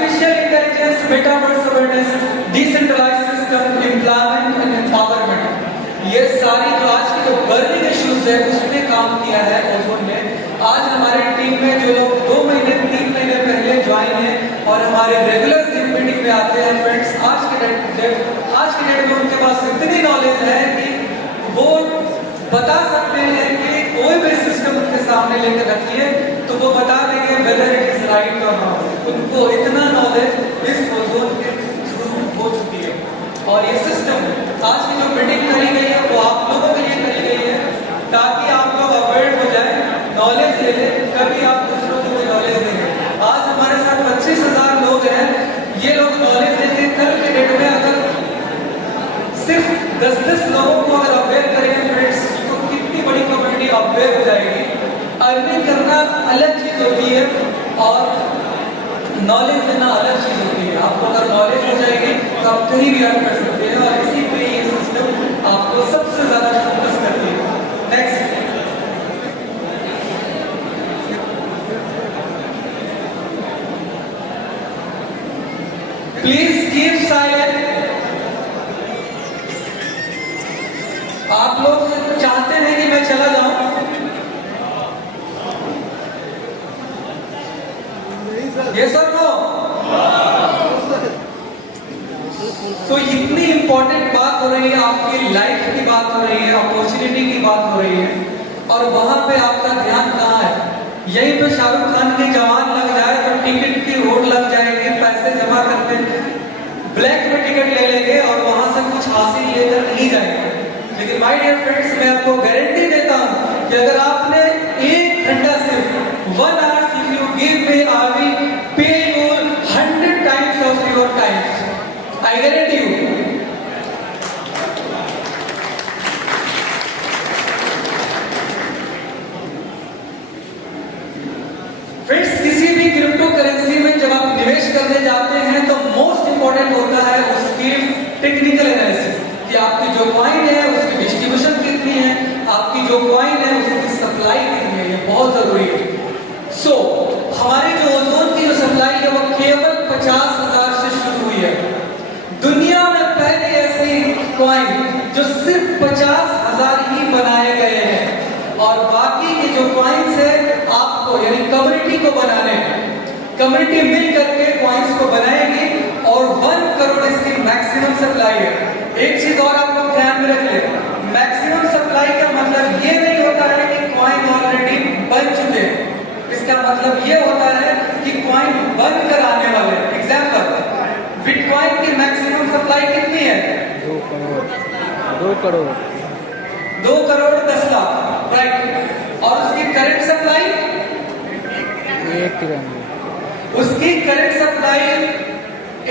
Artificial intelligence, metaverse awareness, decentralised system, employment and empowerment, ये सारी जो आज की जो बर्निंग इश्यूज है उस पे काम किया है ओजोन ने। आज हमारी टीम में जो लोग 2 महीने 3 महीने पहले ज्वाइन है और हमारे रेगुलर जिम मीटिंग में आते हैं फ्रेंड्स, आज के डेट में उनके पास इतनी नॉलेज है कि वो बता सकते हैं कि कोई भी सिस्टम उनके सामने लेकर रखिए तो वो बता देंगे वेदर इट इज राइट और नॉट। उनको इतना नॉलेज इस ओजोन के थ्रू हो चुकी है। और ये सिस्टम आज की जो मीटिंग करी गई है वो आप लोगों के लिए करी गई है ताकि आप लोग अवेयर हो जाए, नॉलेज ले लें, कभी आप दूसरों को नॉलेज देंगे। आज हमारे साथ 25,000 लोग हैं, ये लोग नॉलेज लेंगे। कल के डेट में अगर सिर्फ 10-10 लोगों को अगर अवेयर करेंगे फ्रेंड्स तो कितनी बड़ी कम्युनिटी अवेयर हो जाएगी। अर्निंग करना अलग चीज होती है और नॉलेज लेना अलग चीज होती है। आपको अगर नॉलेज हो जाएगी तो आप कहीं भी अर्न कर सकते हैं और इसी पे ये सिस्टम आपको सबसे ज्यादा फोकस करती है। Next, please keep silent. आप लोग चाहते हैं कि मैं चला जाऊं? ये सर नो। तो इतनी इंपॉर्टेंट बात हो रही है, आपकी लाइफ की बात हो रही है, अपॉर्चुनिटी की बात हो रही है और वहां पे आपका ध्यान कहाँ है? यहीं पे शाहरुख खान की जवान लग जाए तो टिकट की होड़ लग जाएगी, पैसे जमा करते ब्लैक में टिकट ले लेंगे और वहां से कुछ हासिल लेकर नहीं जाएंगे। लेकिन माय डियर फ्रेंड्स, मैं आपको गारंटी देता हूं कि अगर आपने 1 घंटा सिर्फ 1 hour if you give me I will pay you 100 times of your time's, I guarantee you. Friends, किसी भी क्रिप्टो करेंसी में जब आप निवेश करने जाते हैं तो मोस्ट इंपॉर्टेंट होता है उसकी टेक्निकल एनालिसिस कि आपकी जो कॉइन है उसकी डिस्ट्रीब्यूशन कितनी है, आपकी जो कॉइन है उसकी सप्लाई कितनी है, ये बहुत जरूरी है। सो हमारी जो ओजोन की जो सप्लाई है वो केवल 50,000 से शुरू हुई है। दुनिया में पहले ऐसी कॉइन जो सिर्फ 50,000 ही बनाए गए हैं और बाकी के जो कॉइन्स है आपको यानी कम्युनिटी को बनाने, कम्युनिटी मिल करके कॉइन्स को बनाएगी और 1 करोड़ इसकी मैक्सिमम सप्लाई है। एक चीज और आप लोग ध्यान में रख ले, मैक्सिमम सप्लाई का मतलब ये नहीं होता है कि कॉइन ऑलरेडी बन चुके हैं, इसका मतलब ये होता है कि कॉइन बनकर आने वाले। एग्जांपल, बिटकॉइन की मैक्सिमम सप्लाई कितनी है? 2 करोड़ 2 करोड़ 2 करोड़ 10 लाख, राइट। और उसकी करंट सप्लाई 1 उसकी करंट सप्लाई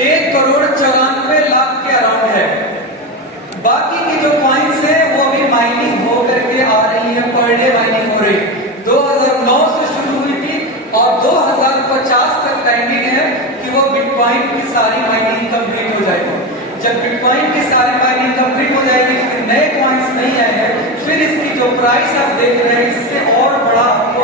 1 करोड़ 94 लाख के अराउंड है। बाकी की जो कॉइन्स है वो अभी माइनिंग हो करके आ रही है, पर डे माइनिंग हो रही है। 2009 से शुरू हुई थी और 2050 तक टाइमिंग है कि वो बिटकॉइन की सारी माइनिंग कंप्लीट हो जाएगी। जब बिटकॉइन की सारी माइनिंग कंप्लीट हो जाएगी फिर नए कॉइन्स नहीं आए हैं, फिर इसकी जो प्राइस आप देख रहे हैं इससे और बड़ा आपको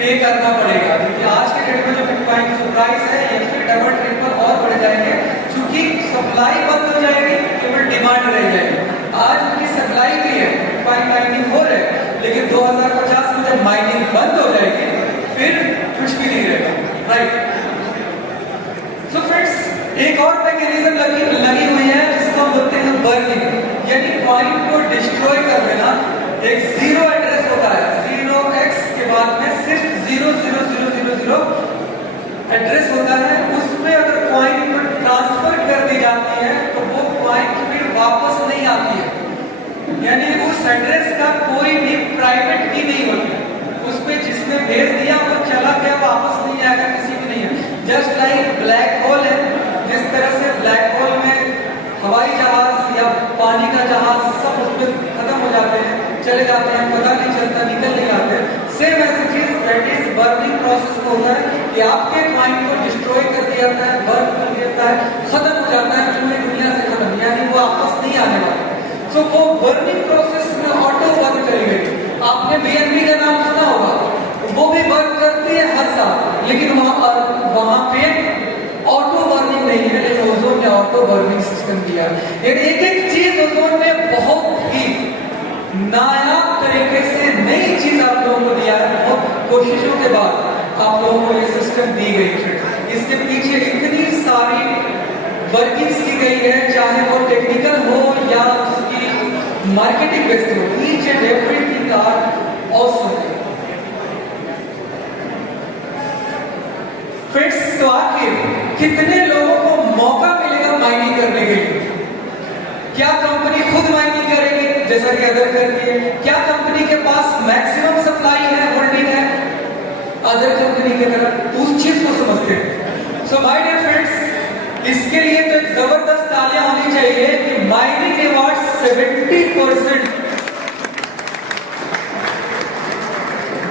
पे करना पड़ेगा क्योंकि आज के डेट में जो बिटकॉइन की जो प्राइस है ये फिर डबल ट्रिपल और बढ़ जाएंगे क्योंकि सप्लाई बंद हो जाएगी, केवल डिमांड रह जाएगी। आज उनकी सप्लाई भी है, बिटकॉइन माइनिंग हो रहे हैं, लेकिन 2050 में जब माइनिंग बंद हो जाएगी फिर कुछ भी नहीं रहेगा, राइट। सो फ्रेंड्स, एक और मैकेनिज्म लगी हुई है जिसको हम बोलते हैं बर्निंग, यानी कॉइन को डिस्ट्रॉय कर देना। एक जीरो एड्रेस होता है, 0x के बाद में सिर्फ 00000 एड्रेस होता है, उसमें अगर कॉइन को ट्रांसफर कर दी जाती है तो वो कॉइन फिर वापस नहीं आती है, यानी उस एड्रेस का कोई भी प्राइवेट की नहीं होती। उस पे जिसने भेज दिया वो चला गया, वापस नहीं आएगा, किसी भी नहीं है। जस्ट लाइक ब्लैक होल है, जिस तरह से ब्लैक होल में हवाई जहाज या पानी का जहाज सब उसमें खत्म हो जाते हैं, चले जाते हैं, पता नहीं चलता, निकल नहीं आते। सेम ऐसी चीज दैट इज बर्निंग प्रोसेस में होता है कि आपके माइंड को डिस्ट्रॉय कर दिया जाता है, बर्न कर दिया जाता है, खत्म हो जाता है, पूरी दुनिया से खत्म, यानी वो वापस नहीं आने वाला। सो वो बर्निंग प्रोसेस में ऑटो बर्न करी गई। आपने बीएनबी का नाम सुना होगा, वो भी बर्न करती है हर साल, लेकिन वहां पे नहीं है, लेकिन ओजोन ने ऑटो बर्निंग सिस्टम दिया। एक एक चीज ओजोन ने बहुत ही नायाब तरीके से नई चीज आप लोगों को दिया है। बहुत कोशिशों के बाद आप लोगों को ये सिस्टम दी गई है। इसके पीछे इतनी सारी वर्किंग्स की गई है, चाहे वो टेक्निकल हो या उसकी मार्केटिंग बेस्ड हो। Each and everything are awesome. Friends, तो आखिर कितने लोगों को मौका मिलेगा माइनिंग करने के लिए? क्या कंपनी खुद माइनिंग करेगी जैसा कि अदर करती है? क्या कंपनी के पास मैक्सिमम सप्लाई है, होल्डिंग है अदर कंपनी की तरह? उस चीज को समझते हैं। सो माय डियर फ्रेंड्स, इसके लिए तो एक जबरदस्त तालियां होनी चाहिए कि माइनिंग रिवॉर्ड 70%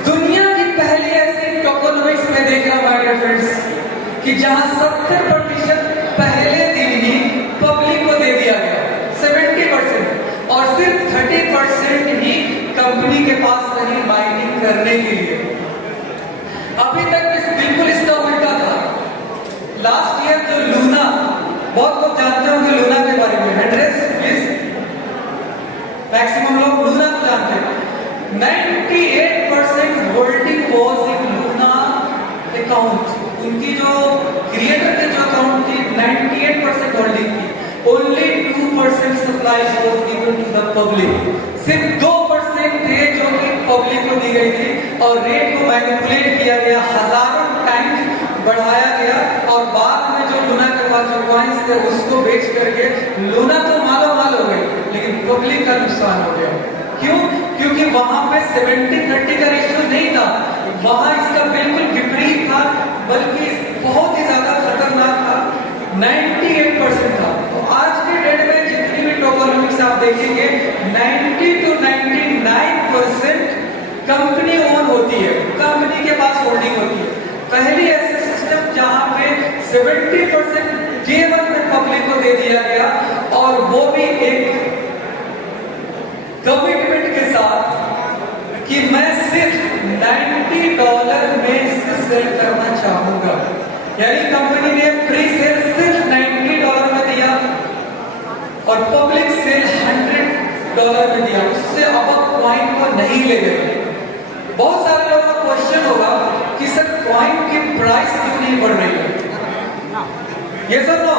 दुनिया की पहली ऐसी टोकेनोमिक्स में देख रहा माय डियर फ्रेंड्स कि जहां 70% पहले दिन ही पब्लिक को दे दिया गया, 70%, और सिर्फ 30% ही कंपनी के पास रही माइनिंग करने के लिए। अभी तक बिल्कुल इसका उल्टा था। लास्ट ईयर जो लूना, बहुत लोग जानते होंगे लूना के बारे में, एड्रेस प्लीज, मैक्सिमम लोग लूना को जानते हैं। 98% holding was in Luna account. उनकी जो क्रिएटर के जो अकाउंट थी 98% होल्डिंग थी। Only 2% supply was given to the public. सिर्फ 2% थे जो कि पब्लिक को दी गई थी, और रेट को मैनिपुलेट किया गया, हजारों टाइम्स बढ़ाया गया, और बाद में जो लूना के पास जो कॉइन्स थे उसको बेच करके लूना तो मालो माल हो गई, लेकिन पब्लिक का नुकसान हो गया। क्यों? क्योंकि वहां पे 70-30 का रेशियो नहीं था, वहां इसका बिल्कुल विपरीत था, बल्कि बहुत ही ज्यादा खतरनाक था, 98% था। तो आज के डेट में जितनी भी टोकेनोमिक्स आप देखेंगे 90 to 99% कंपनी ओन होती है, कंपनी के पास होल्डिंग होती है। पहली ऐसे सिस्टम जहां पे 70% केवल में पब्लिक को दे दिया गया, और वो भी एक कमिटमेंट के साथ कि मैं सिर्फ $90 में इसे सेल करना चाहूंगा। यानी कंपनी ने प्री सेल सिर्फ $90 में दिया और पब्लिक सेल $100 में दिया, उससे अब कॉइन को नहीं ले गए। बहुत सारे लोगों का क्वेश्चन होगा कि सर कॉइन की प्राइस क्यों नहीं बढ़ रही है? ये sir no.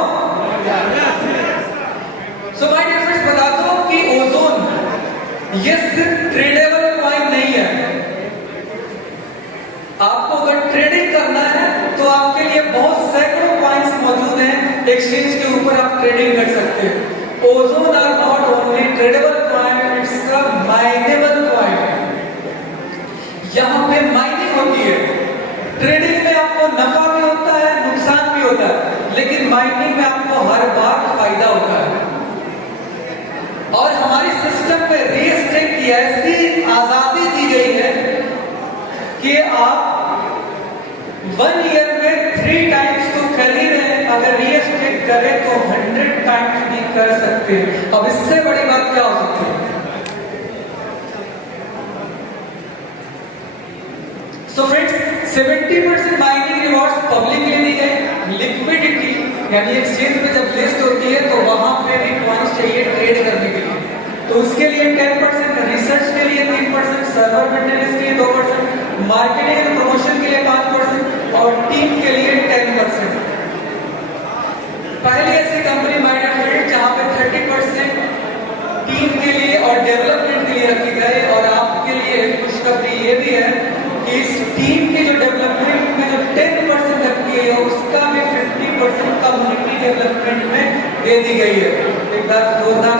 So my dear friends, बता दो कि ओजोन ये सिर्फ ट्रेडेबल कॉइन नहीं है। आपको अगर ट्रेडिंग करना है तो आपके लिए बहुत सैकड़ों कॉइन्स मौजूद हैं, एक्सचेंज के ऊपर आप ट्रेडिंग कर सकते हैं। Ozone are not only tradeable coin, it's a mineable coin. यहाँ पे माइनिंग होती है, ट्रेडिंग में आपको नफा भी होता है, नुकसान भी होता है, लेकिन माइनिंग में आपको हर बार फायदा होता है। और हमारी सिस्टम में रीएस्टेट की ऐसी आजादी दी गई है कि आप 1 ईयर में 3 टाइम्स तो कर ही रहे हैं, अगर रीएस्टेट करें तो 100 टाइम्स भी कर सकते हैं। अब इससे बड़ी बात क्या हो सकती है? So friends, 70% mining rewards public के लिए दी गई। लिक्विडिटी यानी एक्सचेंज में जब लिस्ट होती है तो वहां पे भी कॉइन्स चाहिए ट्रेड करने के लिए, तो उसके लिए 10%, रिसर्च के लिए 3%, सर्वर मेंटेनेंस के लिए 2%, मार्केटिंग एंड प्रमोशन के लिए 5%, और टीम के लिए 10%। पहली ऐसी कंपनी माइंड फ्रेंड जहां पे 30% टीम के लिए और डेवलपमेंट के लिए रखी गए, और आपके लिए खुशखबरी ये भी है कि इस टीम के जो डेवलपमेंट में जो 10% रखी है उसका भी 50% कम्युनिटी डेवलपमेंट में दे दी गई है। एक बार जोरदार।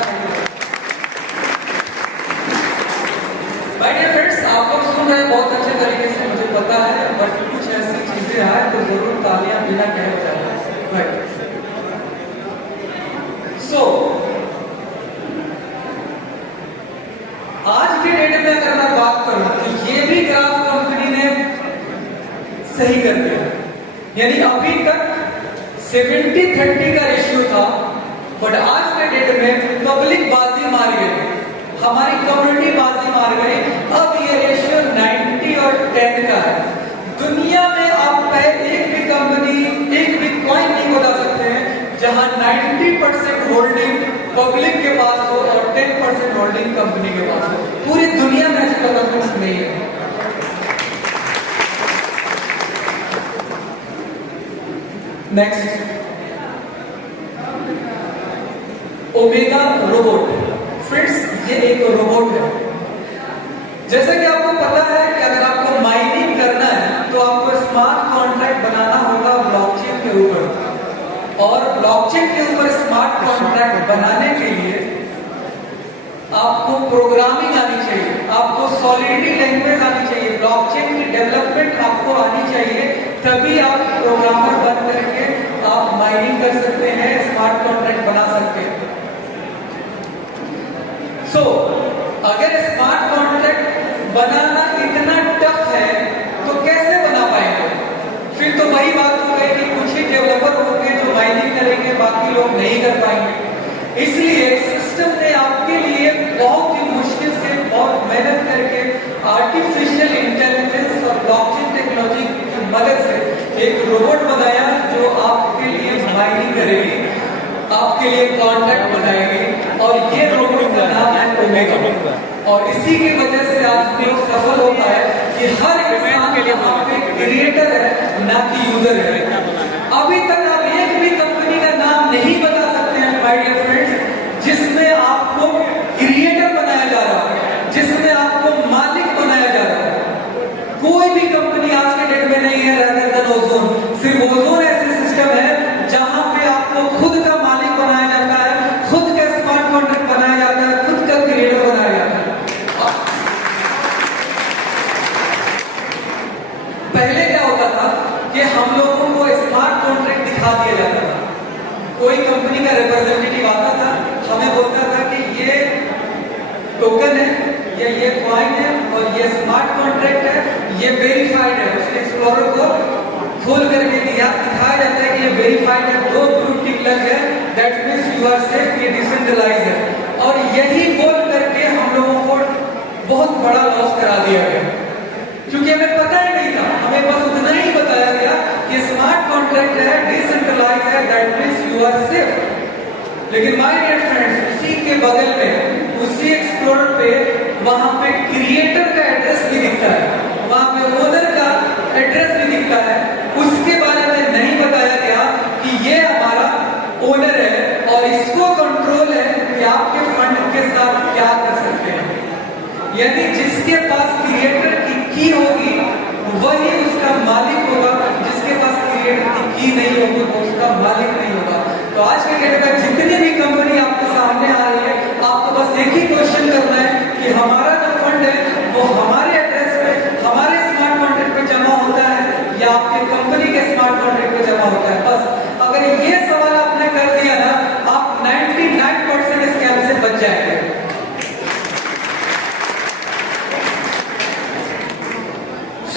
माय डियर फ्रेंड्स, आप लोग सुन रहे हैं बहुत अच्छे तरीके से, मुझे पता है, बट कुछ ऐसी चीजें आए तो जरूर तालियां बिना कहे बजाएं। राइट। सो आज के डेट में अगर मैं बात करूं तो ये भी ग्राफ कंपनी ने सही कर दिया। यानी अभी तक 70-30 का रेशियो था, बट आज के डेट में पब्लिक बाजी मार गई, हमारी कम्युनिटी बाजी मार गई। अब ये रेशियो 90 और 10 का है। दुनिया में आप एक भी कंपनी, एक भी कॉइन नहीं बता सकते हैं पब्लिक के पास हो और 10% होल्डिंग कंपनी के पास हो। पूरी दुनिया में ऐसे गवर्नमेंट्स नहीं है। Next, omega robot. फ्रेंड्स, ये एक रोबोट है। जैसा कि आपको पता है कि अगर आपको माइनिंग करना है तो आपको स्मार्ट कॉन्ट्रैक्ट बनाना होगा ब्लॉकचेन के ऊपर, और ब्लॉकचेन के ऊपर स्मार्ट कॉन्ट्रैक्ट बनाने के लिए आपको प्रोग्रामिंग आनी चाहिए, आपको सॉलिडिटी लैंग्वेज आनी चाहिए, ब्लॉकचेन की डेवलपमेंट आपको आनी चाहिए, तभी आप प्रोग्रामर बन करके आप माइनिंग कर सकते हैं, स्मार्ट कॉन्ट्रैक्ट बना सकते हैं। सो अगर स्मार्ट कॉन्ट्रैक्ट बनाना इतना टफ है तो कैसे बना पाएंगे? फिर तो वही बात हो गई कि कुछ ही डेवलपर होंगे जो माइनिंग करेंगे, बाकी लोग नहीं कर पाएंगे। इसलिए सिस्टम ने आपके लिए बहुत ही मुश्किल से बहुत मेहनत करके आर्टिफिशियल इंटेलिजेंस और ब्लॉकचेन टेक्नोलॉजी की मदद से एक रोबोट बनाया जो आपके लिए माइनिंग करेगी, आपके लिए कॉन्ट्रैक्ट बनाएगी, और ये रोबोट का नाम है ओमेगा। और इसी की वजह से आज भी सफल होता है कि हर इंसान के लिए वहां पे क्रिएटर है, ना कि यूजर है। अभी तक आप एक भी कंपनी का नाम नहीं बता सकते हैं माय डियर फ्रेंड्स जिसमें आपको क्रिएटर बनाया जा रहा है, जिसमें आपको मालिक बनाया जा रहा है। कोई भी कंपनी आज के डेट में नहीं है rather than ओजोन। सिर्फ ओजोन ऐसी सिस्टम है जहां पे आपको खुद का मालिक बनाया जाता है, खुद का स्मार्ट कॉन्ट्रैक्ट बनाया जाता है, खुद का क्रिएटर बनाया जाता है। पहले क्या होता था कि हम लोगों को स्मार्ट कॉन्ट्रैक्ट दिखा दिया जाता था। कोई कंपनी का रिप्रेजेंटेटिव आता था, हमें बोलता था कि ये टोकन है या ये कॉइन है और ये स्मार्ट कॉन्ट्रैक्ट है, ये वेरीफाइड है। उसने एक्सप्लोरर को खोल करके दिखाया जाता है कि ये वेरीफाइड है, 2 ब्लू टिक लग गए, that means you are safe, ये डिसेंट्रलाइज है। और यही बोल करके हम लोगों को बहुत बड़ा लॉस करा दिया गया, क्योंकि हमें पता ही नहीं था। हमें बस उतना ही बताया गया कि स्मार्ट कॉन्ट्रैक्ट है, डिसेंट्रलाइज है, that means you are safe. लेकिन माय डियर फ्रेंड्स, उसी के बगल में, उसी एक्सप्लोरर पे, वहां पे क्रिएटर का एड्रेस भी दिखता है, वहां पे ओनर का एड्रेस भी दिखता है। उसके बारे में नहीं बताया गया कि ये हमारा ओनर है और इसको कंट्रोल है कि आपके फंड के साथ क्या कर सकते हैं। यानी जिसके पास क्रिएटर की होगी वही उसका मालिक होगा, जिसके पास क्रिएटर की नहीं होगी वो उसका मालिक नहीं होगा। तो आज के डेट में जितनी भी कंपनी आपके सामने आ रही है, आपको बस एक ही क्वेश्चन करना है कि हमारा जो फंड है वो हमारे एड्रेस पे, हमारे स्मार्ट कॉन्ट्रैक्ट पे जमा होता है या आपके कंपनी के स्मार्ट कॉन्ट्रैक्ट पे जमा होता है। बस अगर ये सवाल आपने कर दिया ना, आप 99% स्कैम से बच जाएंगे।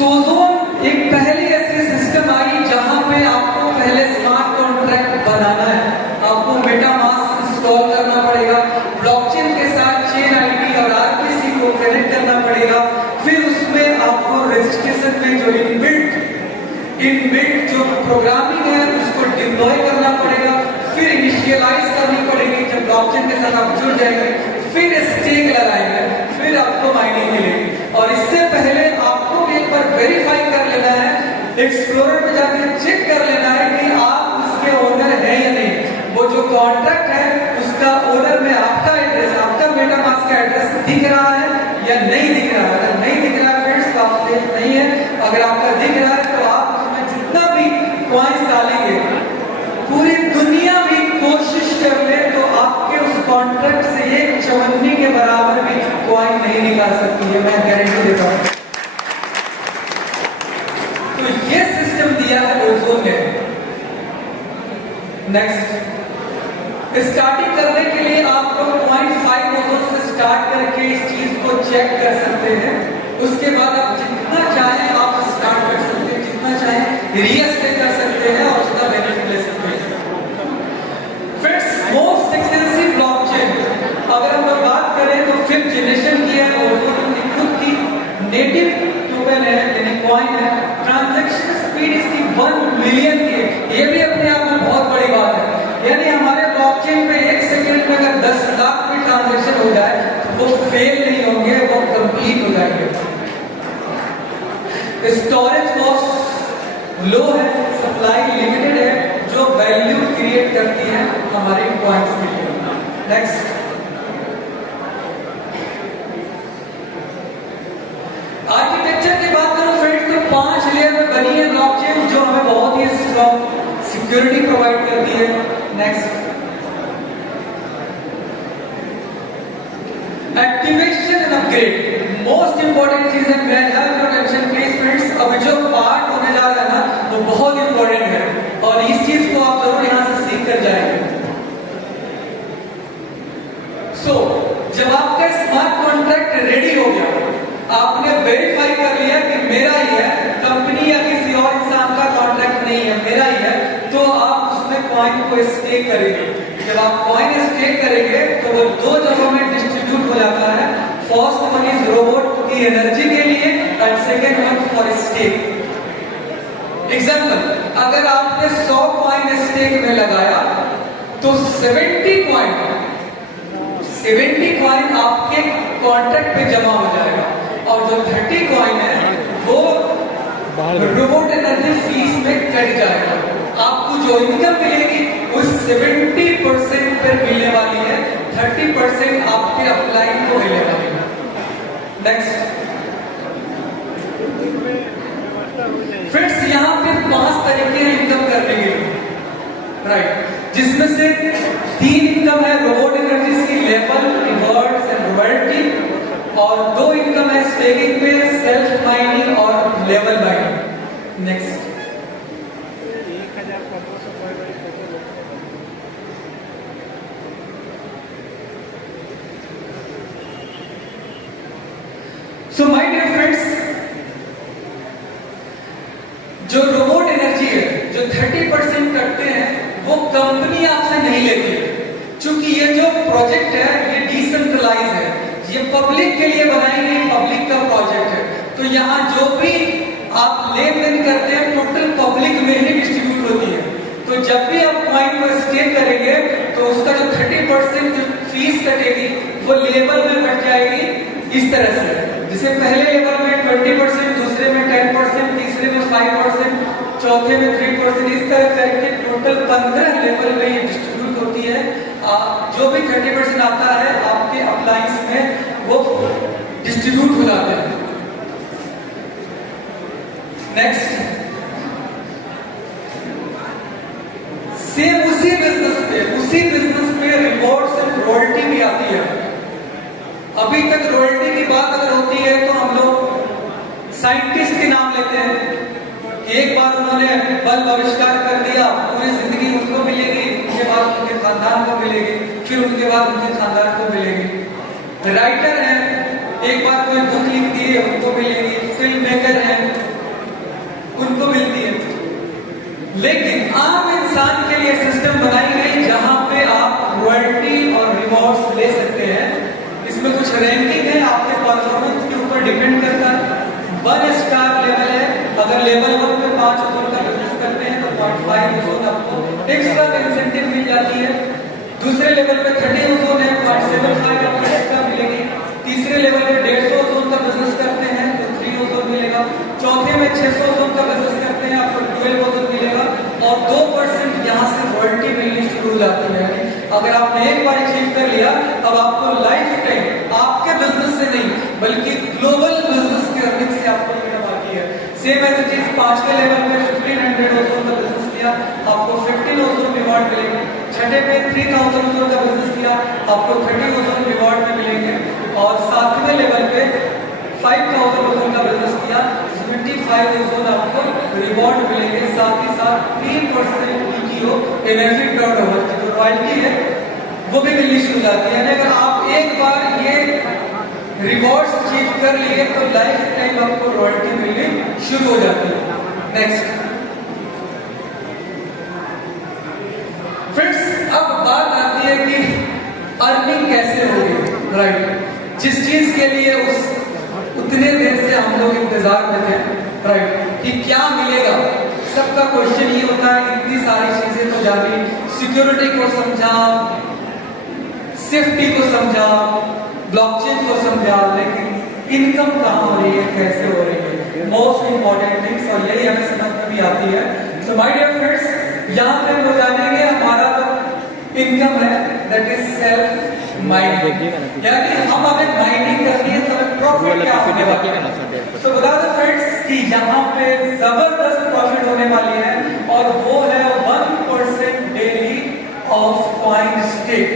ओजोन एक पहली ऐसी सिस्टम आई जहां पे आपको पहले स्मार्ट कॉन्ट्रैक्ट बनाना है, आपको मेटामास्क इंस्टॉल करना पड़ेगा, ब्लॉकचेन के साथ चेन आईडी और आरपीसी को कनेक्ट करना पड़ेगा, फिर उसमें आपको रजिस्ट्रेशन में जो इनबिल्ट जो प्रोग्रामिंग है उसको डिप्लॉय करना पड़ेगा, फिर इनिशियलाइज करनी पड़ेगी। जब ब्लॉकचेन के साथ आप जुड़ जाएंगे फिर स्टेक लगाएंगे, फिर आपको माइनिंग मिलेगी। और इससे पहले आपको एक बार वेरीफाई कर लेना है, एक्सप्लोरर पे जाकर चेक कर लेना है कि आप उसके ओनर हैं या नहीं। वो जो कॉन्ट्रैक्ट है उसका ओनर में आपका एड्रेस, आपका मेटामास्क का एड्रेस दिख रहा है या नहीं दिख रहा है। अगर नहीं दिख रहा है फ्रेंड्स, आप सेफ नहीं है। अगर आपका दिख रहा है तो आप उसमें जितना भी कॉइंस डालेंगे, पूरी दुनिया भी कोशिश कर ले तो आपके उस कॉन्ट्रैक्ट से एक चवन्नी के बराबर भी कॉइन नहीं निकाल सकती है, मैं गारंटी देता हूं। तो ये सिस्टम दिया है ओजोन ने। नेक्स्ट, स्टार्टिंग करने के लिए आप लोग 0.5 ओजोन से स्टार्ट करके इस चीज को चेक कर सकते हैं। उसके बाद आप जितना चाहें आप स्टार्ट कर सकते हैं, जितना चाहें रीएस्टेट कर सकते हैं और उसका बेनिफिट ले सकते हैं। फ्रेंड्स, मोस्ट एक्सपेंसिव ब्लॉकचेन अगर हम बात करें तो 5th जनरेशन की है, ओजोन की खुद की नेटिव टोकन है यानी कॉइन है। ट्रांजैक्शन स्पीड इसकी 1 मिलियन की है, ये भी अपने आप में बहुत बड़ी बात है। यानी हमारे ब्लॉकचेन पे 1 सेकंड में अगर 10 नेक्स्ट, आर्किटेक्चर की बात करो फ्रेंड्स तो 5 लेयर में बनी है ब्लॉकचेन जो हमें बहुत ही स्ट्रॉन्ग सिक्योरिटी प्रोवाइड करती है। Next, activation and upgrade most important चीज है। मैं have no tension please friends, अभी जो पार्ट होने जा रहा है ना वो बहुत इंपॉर्टेंट है और इस चीज को आप जरूर यहां से सीख कर जाएंगे। सो जब आपका स्मार्ट कॉन्ट्रैक्ट रेडी हो गया, आपने वेरीफाई कर लिया कि मेरा ही है, कंपनी या किसी और इंसान का कॉन्ट्रैक्ट नहीं है, मेरा ही है, तो आप उसमें कॉइन को स्टेक करेंगे। जब आप कॉइन स्टेक करेंगे तो वो 2 जगहों में डिस्ट्रीब्यूट हो जाता है। फर्स्ट वन इज रोबोट की एनर्जी के लिए and second one for stake. Example, अगर आपने 100 कॉइन स्टेक में लगाया तो 70 कॉइन आपके कॉन्ट्रैक्ट पे जमा हो जाएगा और जो 30 कॉइन है वो रोबोट एनर्जी फीस में कट जाएगा। आपको जो इनकम मिलेगी उस 70% पर मिलने वाली है, 30% आपके अपलाइन को मिलने वाली है। नेक्स्ट फ्रेंड्स, यहाँ पे 5 तरीके हैं इनकम करने के लिए, राइट, जिसमें से 3 इनकम है रोबोट एनर्जी की, लेवल, रिवॉर्ड्स एंड रॉयल्टी, और 2 इनकम है स्टेकिंग पे, सेल्फ माइनिंग और level mining. Next, so my dear friends, जो रोबोट एनर्जी है जो 30% करते हैं वो कंपनी आपसे नहीं लेती है, क्योंकि ये जो प्रोजेक्ट है ये डिसेंट्रलाइज है, ये पब्लिक के लिए बनाई गई पब्लिक का प्रोजेक्ट है। तो यहाँ जो भी आप लेन देन करते हैं टोटल पब्लिक में ही डिस्ट्रीब्यूट होती है। तो जब भी आप कॉइन को स्टेक करेंगे तो उसका जो 30% जो फीस कटेगी वो लेवल में कट जाएगी इस तरह से, जिसे पहले लेवल में 20%, दूसरे में 10%, तीसरे में 5%, चौथे में 3%, इस तरह करके टोटल 15 लेवल में ये डिस्ट्रीब्यूट होती है। जो भी 30% आता है आपके अप्लायंस में वो डिस्ट्रीब्यूट हो जाते हैं। नेक्स्ट, सेम उसी बिजनेस पे रिवॉर्ड्स एंड रॉयल्टी भी आती है। अभी तक रॉयल्टी की बात अगर होती है तो हम लोग साइंटिस्ट के नाम लेते हैं। एक बार उन्होंने बल्ब आविष्कार कर दिया, पूरी जिंदगी उनको मिलेगी, उनके बाद उनके खानदान को मिलेगी, फिर उनके बाद उनके खानदान को मिलेगी। राइटर है, एक बार कोई बुक लिख दी है उनको मिलेगी, फिल्म मेकर है उनको मिलती है। लेकिन आम इंसान के लिए सिस्टम बनाई गई जहां पे आप रॉयल्टी और रिवॉर्ड्स ले सकते हैं। इसमें कुछ रैंकिंग है, आपके परफॉर्मेंस के ऊपर डिपेंड करता है। 1 स्टार लेवल है, अगर लेवल 1 पे 5 ओजोन का बिजनेस करते हैं तो 0.5 ओजोन आपको एक्स्ट्रा इंसेंटिव मिल जाती है। दूसरे लेवल पे 30 ओजोन है, 0.75 आपको एक्स्ट्रा मिलेगी। तीसरे लेवल पे 150 ओजोन का बिजनेस करते हैं तो 3 ओजोन मिलेगा। चौथे में 600 ओजोन का बिजनेस करते हैं आपको 12 ओजोन मिलेगा और 2% यहाँ से रॉयल्टी मिलनी शुरू हो जाती है। अगर आपने एक बार अचीव कर लिया अब आपको लाइफ टाइम आपके बिजनेस से नहीं बल्कि ग्लोबल बिजनेस की अर्निंग से आपको इनकम आती है। सेम एज इट इज 5वें लेवल पे 1500 ओजोन का बिजनेस किया आपको 15 ओजोन रिवॉर्ड मिलेंगे। छठे पे 3000 ओजोन का बिजनेस किया आपको 30 ओजोन रिवॉर्ड में मिलेंगे। और 7वें लेवल पे 5000 ओजोन का बिजनेस किया 25 ओजोन आपको रिवॉर्ड मिलेंगे। साथ ही साथ 3% ईटीओ एनर्जी टर्नओवर की जो रॉयल्टी है वो भी मिलनी शुरू हो जाती है। अगर आप एक बार ये रिवॉर्ड्स अचीव कर लिए तो लाइफ टाइम आपको रॉयल्टी मिलनी शुरू हो जाती है। नेक्स्ट फ्रेंड्स, अब बात आती है कि अर्निंग कैसे होगी, राइट, जिस चीज के लिए उतने देर से हम लोग इंतजार में थे, राइट, कि क्या मिलेगा। सबका क्वेश्चन ये होता है, इतनी सारी चीजें तो जानी, सिक्योरिटी को समझा, सेफ्टी को समझा, ब्लॉकचेन को समझा, लेकिन इनकम कहाँ हो रही है, कैसे हो रही है, मोस्ट इंपॉर्टेंट थिंग्स, और यही हमें समझ में भी आती है। तो माय डियर फ्रेंड्स, यहाँ पे हम जानेंगे हमारा जो इनकम है। दैट इज सेल्फ देखिएगा ना। माइनिंग। यानी हम हमें माइनिंग करनी है तो हमें प्रॉफिट क्या होने वाला देखिएगा है। ना 1.5%। तो बता दो फ्रेंड्स कि यहाँ पे जबरदस्त प्रॉफिट होने वाली है और वो है 1% डेली ऑफ कॉइन स्टेक।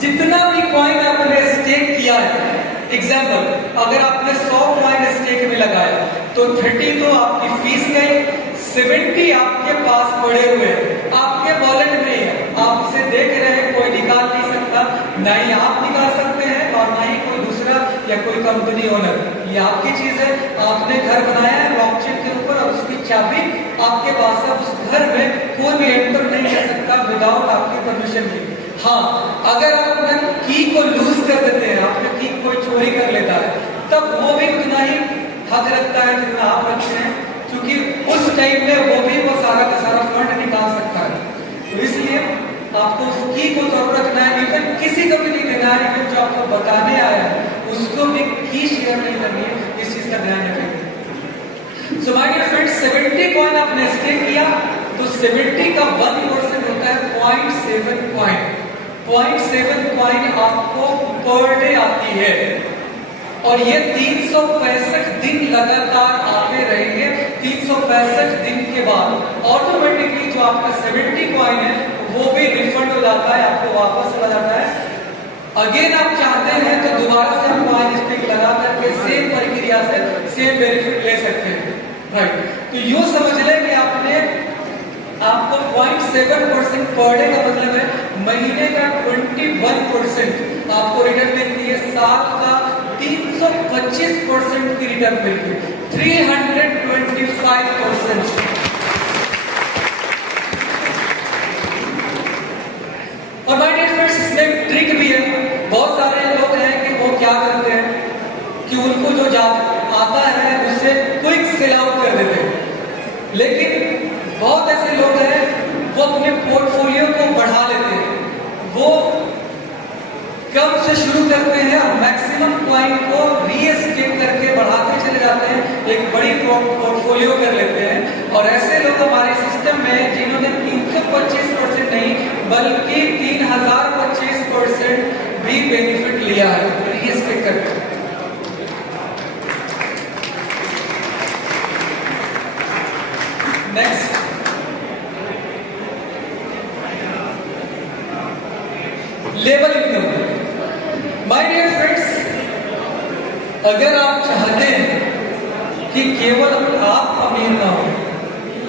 जितना भी कॉइन आपने स्टेक किया है, एग्जाम्पल अगर आपने 100 कॉइन स्टेक में लगाया तो 30 तो आपकी फीस गई, 70 आपके पास पड़े हुए हैं, आपके वॉलेट में ही है, आप इसे देख रहे हैं, कोई निकाल नहीं सकता, ना ही आप निकाल सकते हैं और ना ही कोई दूसरा या कोई कंपनी ओनर। ये आपकी चीज है, आपने घर बनाया है ब्लॉकचेन के ऊपर और उसकी चाबी आपके पास है। उस घर में कोई भी एंटर नहीं कर सकता विदाउट आपकी परमिशन के। हाँ, अगर आप अपना की को लूज कर देते हैं, आपने की कोई चोरी कर लेता है, तब वो भी उतना ही हक रखता है जितना आप रखते हैं, क्योंकि उस टाइम में वो भी वो सारा का सारा फंड निकाल सकता है। तो इसलिए आपको उस की को जरूर रखना है, इवन किसी को भी नहीं देना है, इवन जो आपको बताने आया है उसको भी की शेयर नहीं करनी है, इस चीज का ध्यान रखें। So my dear friends, 70 coin आपने स्टेक किया तो 70 का 1% होता है 0.7 कॉइन। 0.7 कॉइन आपको पर डे आती है और ये 365 दिन लगातार आते रहेंगे। 365 दिन के बाद ऑटोमेटिकली जो आपका 70 कॉइन है वो भी रिफंड हो जाता है, आपको वापस चला जाता है। अगेन आप चाहते हैं तो दोबारा से आप कॉइन स्टेक लगा करके सेम प्रक्रिया से सेम बेनिफिट ले सकते हैं, राइट। तो यूं समझ लें कि आपको 0.7% पर डे का मतलब है महीने का 21% आपको रिटर्न मिलती है, साल का 325% की रिटर्न मिलती है, 325%। और माय डियर फ्रेंड्स, इसमें एक ट्रिक भी है। बहुत सारे लोग हैं कि वो क्या करते हैं कि उनको जो आता है उससे क्विक सेल आउट कर देते हैं, लेकिन बहुत ऐसे लोग हैं वो अपने पोर्टफोलियो को बढ़ा लेते हैं, वो कम से शुरू करते हैं और मैक्सिमम कॉइन को रीएस्टेट करके बढ़ाते चले जाते हैं, एक बड़ी पोर्टफोलियो कर लेते हैं। और ऐसे लोग हमारे सिस्टम में जिन्होंने 325% नहीं बल्कि 3025% भी बेनिफिट लिया है रीएस्टेट करके। Next, level income. My dear friends, अगर आप चाहते हैं कि केवल आप अमीर ना हो,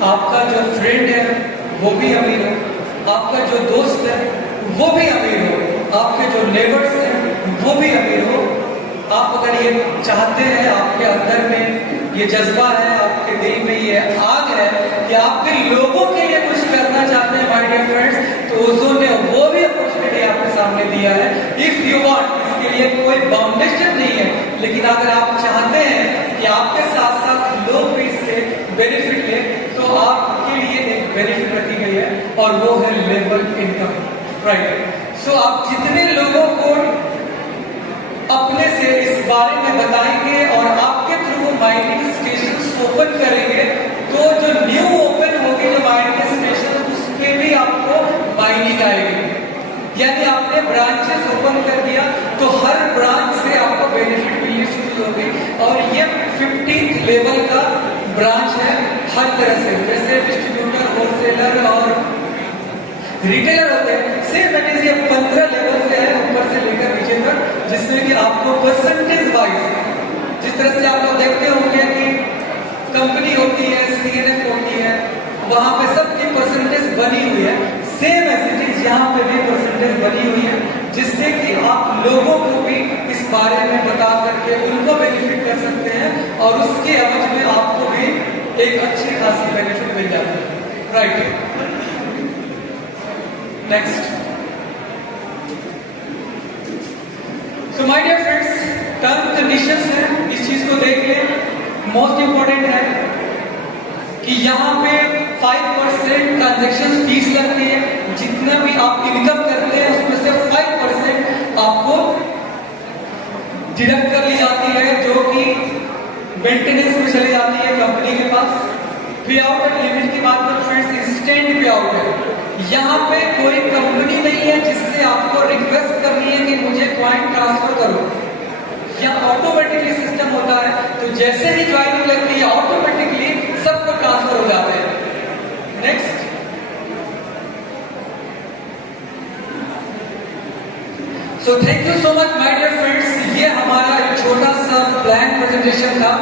आपका जो फ्रेंड है वो भी अमीर हो, आपका जो दोस्त है वो भी अमीर हो, आपके जो नेबर्स हैं वो भी अमीर हो, आप अगर ये चाहते हैं, आपके अंदर में ये जज्बा है, आपके दिल में ये आग है कि आप भी लोगों के लिए कुछ करना चाहते हैं, माय डियर फ्रेंड्स, तो ओज़ोन ने वो भी अपॉर्चुनिटी आपके सामने दिया है। इफ यू वांट, इसके लिए कोई बाउंडेशन नहीं है, लेकिन अगर आप चाहते हैं कि आपके साथ साथ लोग भी इससे बेनिफिट लें, तो आपके लिए एक बेनिफिट रखी गई है और वो है लेवल इनकम, राइट। सो आप जितने लोगों को अपने से इस बारे में बताएंगे और आपके थ्रू माइनिंग स्टेशन ओपन करेंगे, तो जो न्यू ओपन होगी जो माइनिंग स्टेशन उसमें भी आपको माइनिंग आएगी। यानी आपने ब्रांचेस ओपन कर दिया तो हर ब्रांच से आपको बेनिफिट मिलनी शुरू होगी। और ये 15th लेवल का ब्रांच है हर तरह से, जैसे डिस्ट्रीब्यूटर, होलसेलर और रिटेलर होते हैं, सेम मैनेजिए 15 लेवल से है ऊपर से लेकर नीचे तक, जिसमें कि आपको परसेंटेज वाइज, जिस तरह से आप लोग देखते होंगे कि कंपनी होती है, सीएनएफ होती है, वहां पे सबकी परसेंटेज बनी हुई है, सेम एसिटीज यहाँ पे भी परसेंटेज बनी हुई है, जिससे कि आप लोगों को भी इस बारे में बता करके उनको बेनिफिट कर सकते हैं और उसके एवज में आपको भी एक अच्छी खासी बेनिफिट मिल जाता है, right. Next, so my dear friends, term conditions हैं, इस चीज को देख लें। मोस्ट इंपॉर्टेंट है कि यहाँ पे 5% ट्रांजैक्शन फीस लगती है, जितना भी आप इनकम करते हैं उसमें से 5% आपको डिडक्ट कर ली जाती है, जो कि मेंटेनेंस में चली जाती है कंपनी के पास। पे आउट एंड लिमिट की बात करूं फ्रेंड्स, इंस्टेंट पे आउट है। यहाँ पे कोई कंपनी नहीं है जिससे आपको रिक्वेस्ट करनी है कि मुझे कॉइन ट्रांसफर करो, यहाँ ऑटोमेटिकली सिस्टम होता है। तो जैसे ही ज्वाइनिंग लगती है ऑटोमेटिकली सबको ट्रांसफर हो जाते हैं। Next, so thank you so much my dear friends. ये हमारा एक छोटा सा प्लान प्रेजेंटेशन था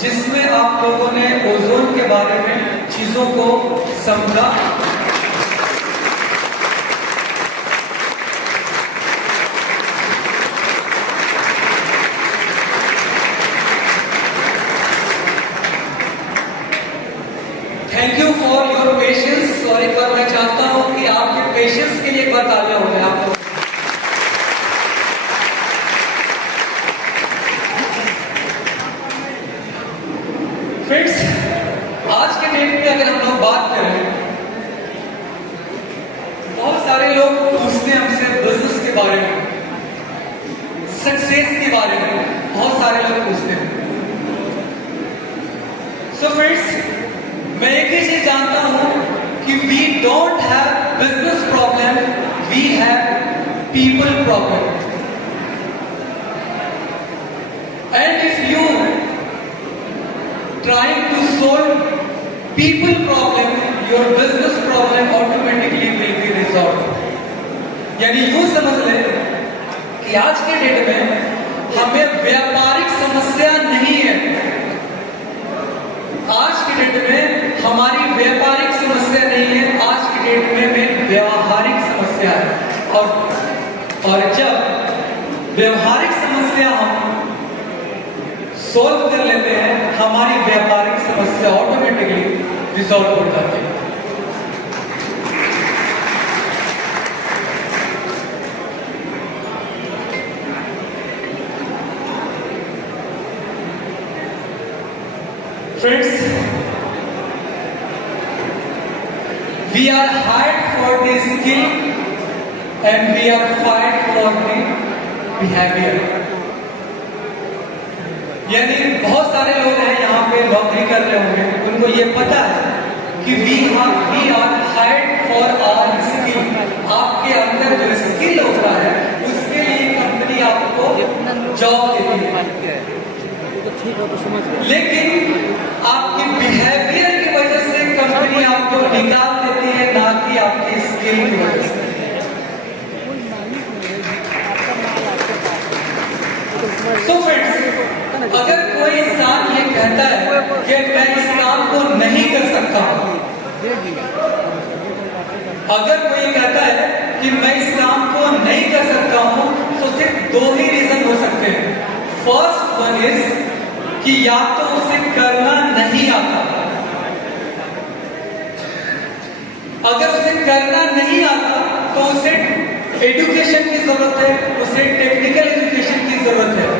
जिसमें आप लोगों ने ओजोन के बारे में चीजों को समझा। Thank you for your patience. और एक बार मैं चाहता हूं कि आपके पेशेंस के लिए एक बार तालियां हो जाए आपको। फ्रेंड्स, आज के डेट में अगर हम लोग बात करें, बहुत सारे लोग पूछते हैं हमसे बिजनेस के बारे में, सक्सेस के बारे में, बहुत सारे लोग पूछते हैं। सो फ्रेंड्स, मैं एक ही चीज जानता हूं कि we don't have business problem, we have people problem. And if you trying to solve people problem, your business problem automatically will be resolved। यानी यूं समझ ले कि आज के डेट में हमें व्यापारिक समस्या नहीं है। आज के डेट में हमारी व्यापारिक समस्या नहीं है, आज के डेट में व्यावहारिक समस्या है। और जब व्यावहारिक समस्या हम सोल्व कर लेते हैं, हमारी व्यापारिक समस्या ऑटोमेटिकली रिजॉल्व हो जाती है। Friends, we are hired for the skill and we are fired for the behaviour. यानी बहुत सारे लोग हैं यहाँ पे नौकरी कर रहे होंगे, उनको ये पता है कि we are hired for our skill. आपके अंदर जो स्किल होता है उसके लिए कंपनी आपको जॉब देती है, लेकिन आपकी बिहेवियर की वजह से कंपनी आपको निकाल देती है, ना कि आपकी स्किल की वजह से। तो फ्रेंड्स, अगर कोई इंसान ये कहता है कि मैं इस काम को नहीं कर सकता, अगर कोई कहता है कि मैं इस काम को नहीं कर सकता हूं, तो सिर्फ दो ही रीजन हो सकते हैं। फर्स्ट वन इज कि या तो उसे करना नहीं आता, अगर उसे करना नहीं आता तो उसे एजुकेशन की जरूरत है, उसे टेक्निकल एजुकेशन की जरूरत है।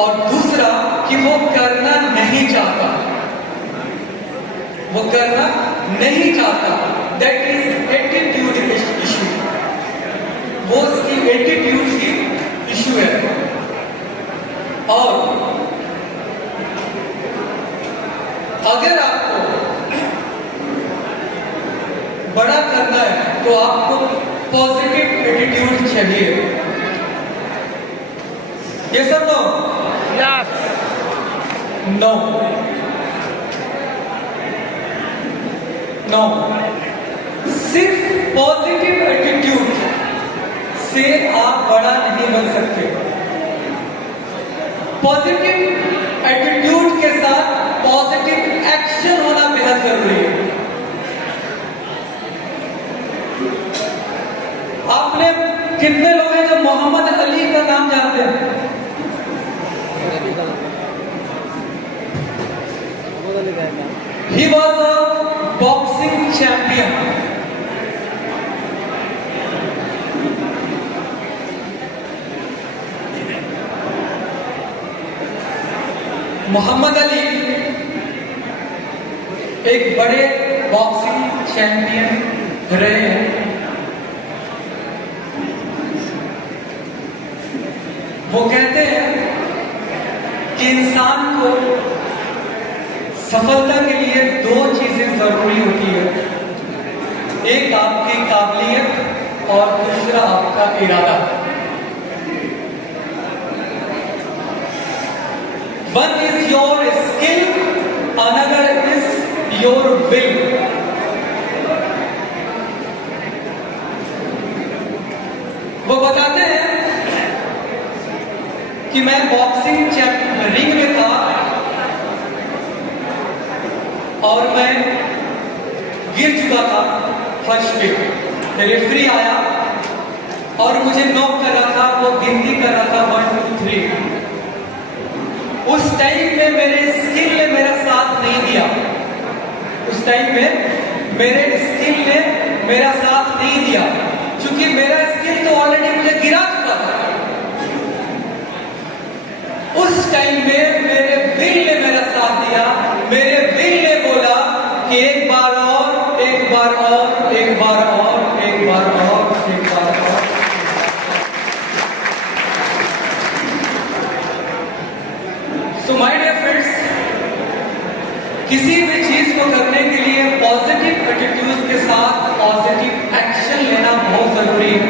और दूसरा कि वो करना नहीं चाहता, वो करना नहीं चाहता, दैट इज एटीट्यूड इशू, वो उसकी एटीट्यूड की इशू है। और अगर आपको बड़ा करना है तो आपको पॉजिटिव एटीट्यूड चाहिए। ये सब लोग नो नो, सिर्फ पॉजिटिव एटीट्यूड से आप बड़ा नहीं बन सकते। पॉजिटिव एटीट्यूड के साथ पॉजिटिव एक्शन होना बेहद जरूरी है। आपने कितने लोग हैं जो मोहम्मद अली का नाम जानते हैं? He was a boxing champion. Mohammad Ali एक बड़े बॉक्सिंग चैंपियन रहे हैं। वो कहते हैं कि इंसान को सफलता के लिए दो चीजें जरूरी होती है, एक आपकी काबिलियत और दूसरा आपका इरादा। One is your skill, another is your will. वो बताते हैं कि मैं बॉक्सिंग रिंग में था और मैं गिर चुका था फर्श पे। रेफरी आया और मुझे नॉक कर रहा था, वो गिनती कर रहा था 1 2 3। उस टाइम में मेरे स्किल ने मेरा साथ नहीं दिया, उस टाइम में मेरे स्किल ने मेरा साथ नहीं दिया, क्योंकि मेरा स्किल तो ऑलरेडी मुझे गिरा चुका था। उस टाइम में मेरे विल ने मेरा साथ दिया, मेरे विल ने बोला कि एक बार और, एक बार और, एक बार और, एक बार और, एक बार और। So my dear friends, किसी भी चीज को करने के लिए पॉजिटिव एटीट्यूड के साथ पॉजिटिव एक्शन लेना बहुत जरूरी है।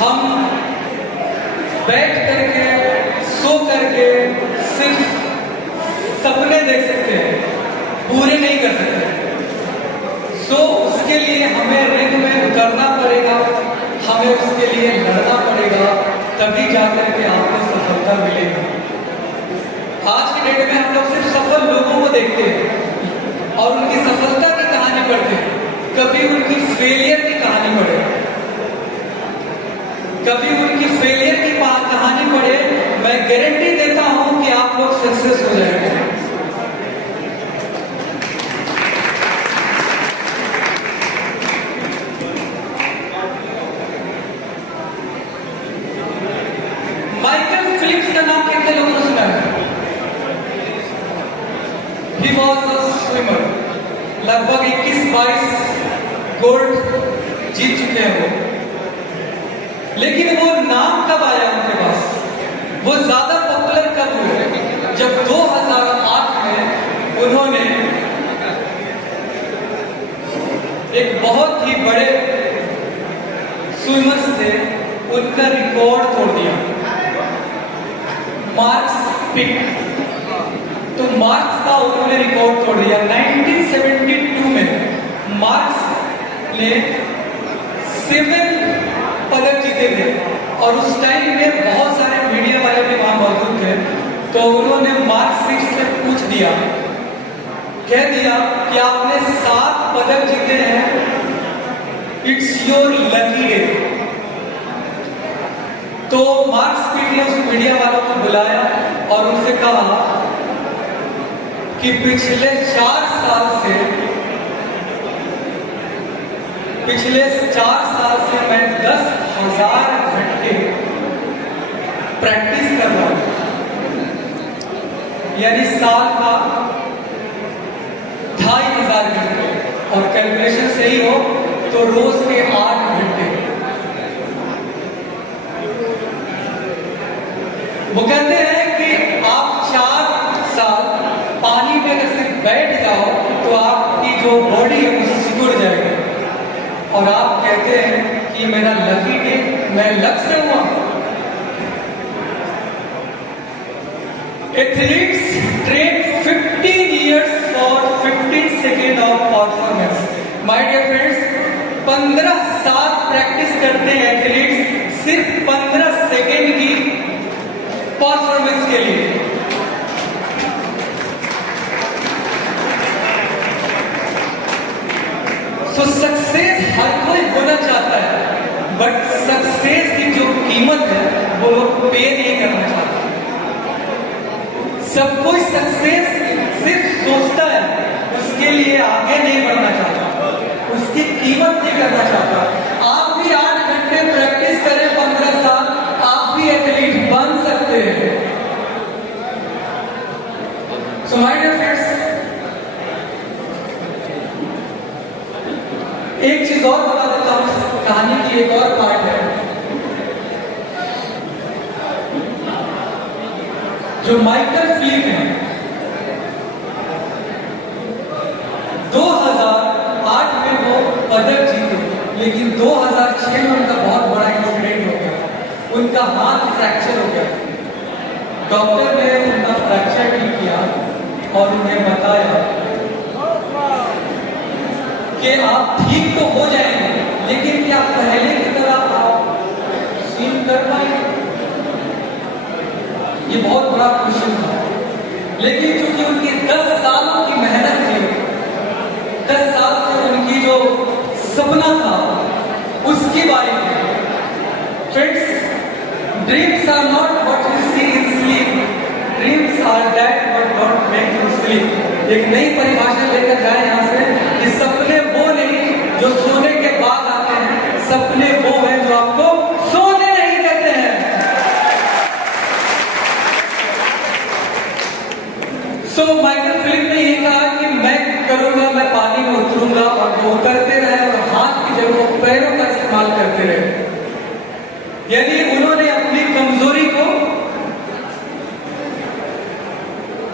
हम बैठ करके, सो करके सिर्फ सपने देख सकते हैं, पूरे नहीं कर सकते। सो उसके लिए हमें रिंग में उतरना पड़ेगा, हमें उसके लिए लड़ना पड़ेगा, तभी जाकर के आपको सफलता मिलेगी। आज की डेट में हम लोग सिर्फ सफल लोगों को देखते हैं और उनकी सफलता की कहानी पढ़ते हैं, कभी उनकी फेलियर की कहानी पढ़े, कभी उनकी फेलियर की कहानी पढ़े, मैं गारंटी देता हूं कि आप लोग सक्सेस हो जाएंगे। माइकल फिलिप्स का नाम कितने लोगों ने सुना है? He was a swimmer, लगभग 21-22 गोल्ड जीत चुके हैं वो। लेकिन वो नाम कब आया उनके पास, वो ज्यादा पॉपुलर कब हुए? जब 2008 में उन्होंने एक बहुत ही बड़े स्विमर्स थे, उनका रिकॉर्ड तोड़ दिया, मार्क्स पिक। तो मार्क्स का उन्होंने रिकॉर्ड तोड़ दिया। 1972 में मार्क्स ने 7 पदक जीते थे और उस टाइम में बहुत सारे मीडिया वाले भी वहां मौजूद थे। तो उन्होंने मार्क्स से पूछ दिया, कह दिया कि आपने 7 पदक जीते हैं, इट्स योर लकी डे। तो मार्क्स ने उस मीडिया वालों को बुलाया और उनसे कहा कि पिछले 4 साल से मैं 10,000 घंटे प्रैक्टिस कर रहा हूं, यानी साल का 2,500 घंटे, और कैलकुलेशन सही हो तो रोज के 8 घंटे। वो कहते हैं कि आप 4 साल पानी में अगर सिर्फ बैठ जाओ तो आपकी जो बॉडी है वो सिकुड़ जाएगी, और आप कहते हैं कि मेरा लकी डे, मैं लक से हुआ। Athletes train 15 years for 15 seconds of performance. My dear friends, 15 साल प्रैक्टिस करते हैं एथलीट्स सिर्फ 15 सेकेंड की परफॉर्मेंस के लिए। तो सक्सेस हर कोई होना चाहता है, बट सक्सेस की जो कीमत है वो लोग पे नहीं करना चाहता। सब कोई सक्सेस सिर्फ सोचता है, उसके लिए आगे नहीं बढ़ना चाहता, उसकी कीमत नहीं करना चाहता। आप भी 8 घंटे प्रैक्टिस करें 15 साल, आप भी एथलीट बन सकते हैं। सो माय डियर फ्रेंड्स, एक चीज और बता देता हूं, कहानी की एक और पार्ट है जो माइकल फिलिप हैं 2008 में वो पदक जीते, लेकिन 2006 में उनका बहुत बड़ा इंसिडेंट हो गया, उनका हाथ फ्रैक्चर हो गया। डॉक्टर ने उनका फ्रैक्चर ठीक किया और उन्हें बताया कि आप ठीक तो हो जाएंगे, लेकिन क्या पहले की तरह आप स्विम कर पाएंगे? ये बहुत बड़ा क्वेश्चन था। लेकिन क्योंकि उनकी 10 सालों की मेहनत थी, 10 साल से उनकी जो सपना था उसके बारे में, friends, dreams are not what you see in sleep, dreams are that what don't make you sleep. एक नई परिभाषा लेकर जाए यहाँ से कि सपने वो नहीं जो सोने के बाद आते हैं, सपने वो हैं जो आपको सोने नहीं देते हैं। सो माइकल फिलिप ने ये कहा कि मैं करूंगा, मैं पानी में उतरूंगा, और वो उतरते रहे और हाथ की जगह वो पैरों का इस्तेमाल करते रहे। यानी उन्होंने अपनी कमजोरी को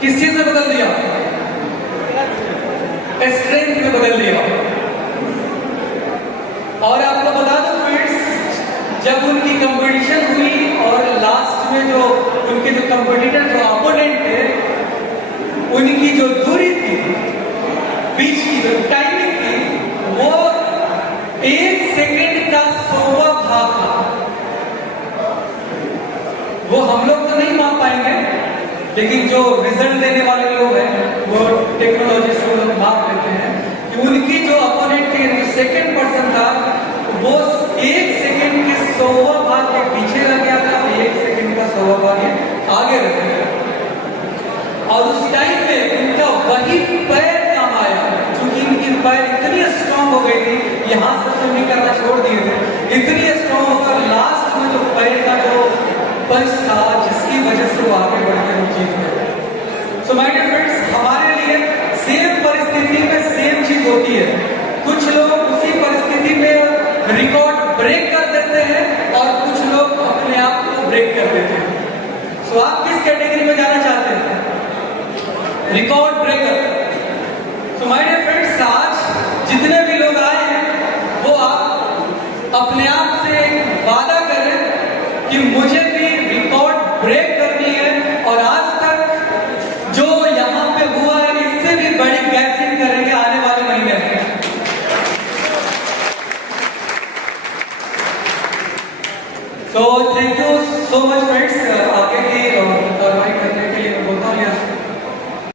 किस चीज में बदल दिया? स्ट्रेंथ में बदल दिया। और आपको बता दो फ्रेंड्स, जब उनकी कंपटीशन हुई और लास्ट में जो उनके जो कंपटीटर, जो अपोनेंट थे, उनकी जो दूरी थी, बीच की जो टाइमिंग थी, वो 1 सेकेंड का 100वां भाग था। वो हम लोग तो नहीं माप पाएंगे, लेकिन जो रिजल्ट देने वाले लोग हैं वो टेक्नोलॉजी से लोग माप लेते हैं कि उनकी जो अपोनेंट थे, जो सेकेंड पर्सन था, वो 1 सेकेंड के 100वां भाग के पीछे रह गया था, 1 सेकेंड का 100वां भाग आगे रह गया। और उस टाइम में उनका वही पैर काम आया, क्योंकि इनकी पैर इतनी स्ट्रांग हो गई थी, यहाँ से स्विमिंग करना छोड़ दिए थे, इतनी स्ट्रांग होकर लास्ट में जो पैर का जो पंच था, जिसकी वजह से वो आगे बढ़कर वो जीत गए। सो माय डियर फ्रेंड्स, हमारे लिए सेम परिस्थिति में सेम चीज होती है। कुछ लोग उसी परिस्थिति में रिकॉर्ड ब्रेक कर देते हैं और कुछ लोग अपने आप को ब्रेक कर देते हैं। सो आप किस कैटेगरी में जाना चाहते हैं? Record breaker. So my dear friends, आज जितने भी लोग आए हैं वो आप अपने आप से एक वादा करें कि मुझे भी रिकॉर्ड ब्रेक करनी है, और आज तक जो यहाँ पे हुआ है इससे भी बड़ी गैदरिंग करेंगे आने वाले महीने में। सो thank you so much friends.